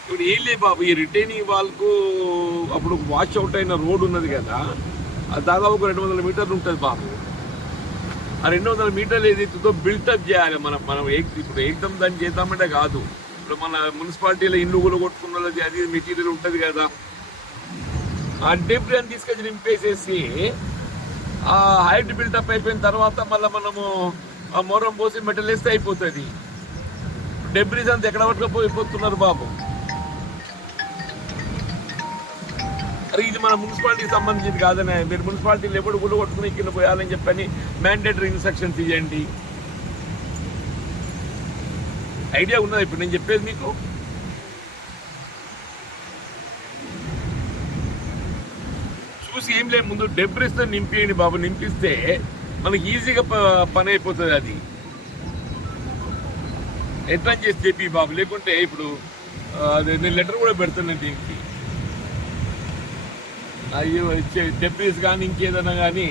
ఇప్పుడు ఏం లేదు బాబు ఈ రిటైనింగ్ వాళ్ళకు అప్పుడు వాష్ అవుట్ అయిన రోడ్ ఉన్నది కదా అది దాదాపు ఒక రెండు వందల మీటర్లు ఉంటుంది బాబు. ఆ రెండు వందల మీటర్లు ఏదైతుందో బిల్టప్ చేయాలి మనం మనం ఇప్పుడు ఏకదం దాన్ని చేద్దామంటే కాదు. ఇప్పుడు మన మున్సిపాలిటీలో ఇల్లు కూడా కొట్టుకున్నది అది మెటీరియల్ ఉంటుంది కదా. ఆ డెబ్రీ అని తీసుకొచ్చి నింపేసేసి ఆ హైట్ బిల్డప్ అయిపోయిన తర్వాత మళ్ళీ మనము ఆ మొరం పోసి మెటల్ వేస్తే అయిపోతుంది. డెబ్రీస్ అంతా ఎక్కడ పట్టుకపోయిపోతున్నారు బాబు? అరే ఇది మన మున్సిపాలిటీకి సంబంధించింది కాదనే. మీరు మున్సిపాలిటీలు ఎప్పుడు గుళ్ళు కొట్టుకుని కింద పోయాలని చెప్పని మ్యాండేటరీ ఇన్స్ట్రక్షన్స్ ఇవ్వండి ఐడియా ఉన్నది ఇప్పుడు? నేను చెప్పేది మీకు? చూసి ఏం లేదు ముందు డెబ్రిస్తో నింపియండి బాబు నింపిస్తే మనకి ఈజీగా పని అయిపోతుంది అది. ఎట్లా చేసి చెప్పి బాబు లేకుంటే ఇప్పుడు అదే నేను లెటర్ కూడా పెడుతున్నాను దీనికి. అయ్యో డెబ్రీస్ కానీ ఇంకేదైనా కానీ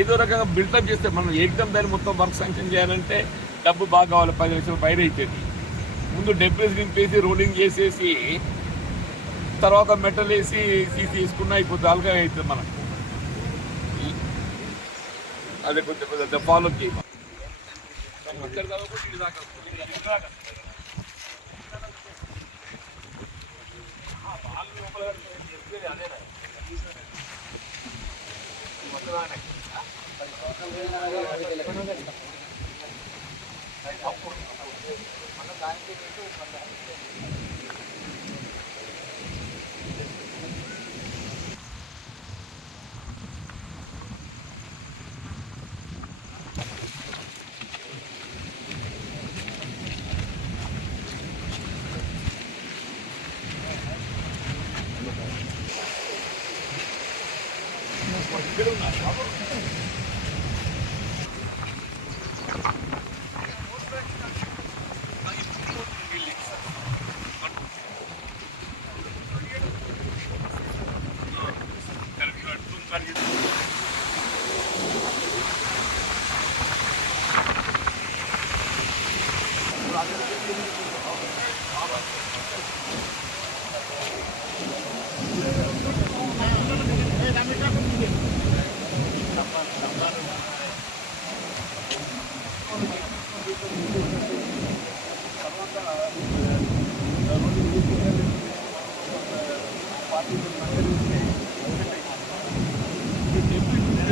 ఏదో రకంగా బిల్డప్ చేస్తే మనం ఏకదం దాన్ని మొత్తం వర్క్ శాంక్షన్ చేయాలంటే డబ్బు బాగా కావాలి పది లక్షలు పైన అవుతుంది. ముందు డెబ్రీస్ నింపేసి రోలింగ్ చేసేసి తర్వాత మెటల్ వేసి సీసీ తీసుకున్నా ఇప్పుడు దాల్గా అవుతుంది మనకు. అదే కొంచెం కొంచెం ఫాలో చేయాలి?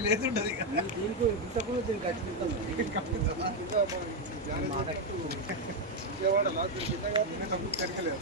లేదు ఉంటుంది ఇక దీనికి ఇంతకుముందు దీనికి తిరగలేదు